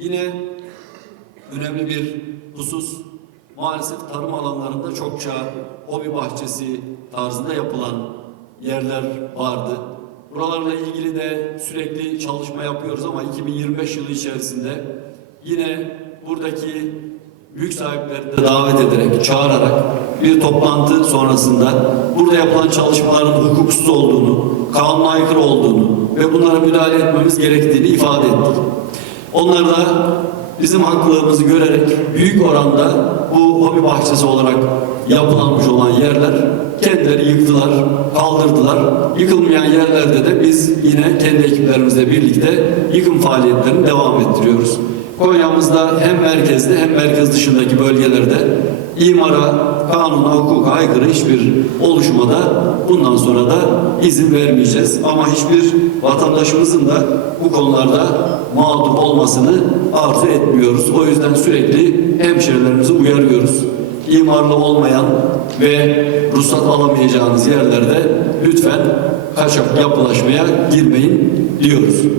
Yine önemli bir husus maalesef tarım alanlarında çokça hobi bahçesi tarzında yapılan yerler vardı. Buralarla ilgili de sürekli çalışma yapıyoruz ama 2025 yılı içerisinde yine buradaki büyük sahipleri de davet ederek, çağırarak bir toplantı sonrasında burada yapılan çalışmaların hukuksuz olduğunu, kanuna aykırı olduğunu ve bunlara müdahale etmemiz gerektiğini ifade ettik. Onlar da bizim haklılığımızı görerek büyük oranda bu hobi bahçesi olarak yapılanmış olan yerler kendileri yıktılar, kaldırdılar. Yıkılmayan yerlerde de biz yine kendi ekiplerimizle birlikte yıkım faaliyetlerini devam ettiriyoruz. Konya'mızda hem merkezde hem merkez dışındaki bölgelerde imara, kanuna, hukuka aykırı hiçbir oluşmada bundan sonra da izin vermeyeceğiz. Ama hiçbir vatandaşımızın da bu konularda mağdur olmasını arzu etmiyoruz. O yüzden sürekli hemşerilerimizi uyarıyoruz. İmarlı olmayan ve ruhsat alamayacağınız yerlerde lütfen kaçak yapılaşmaya girmeyin diyoruz.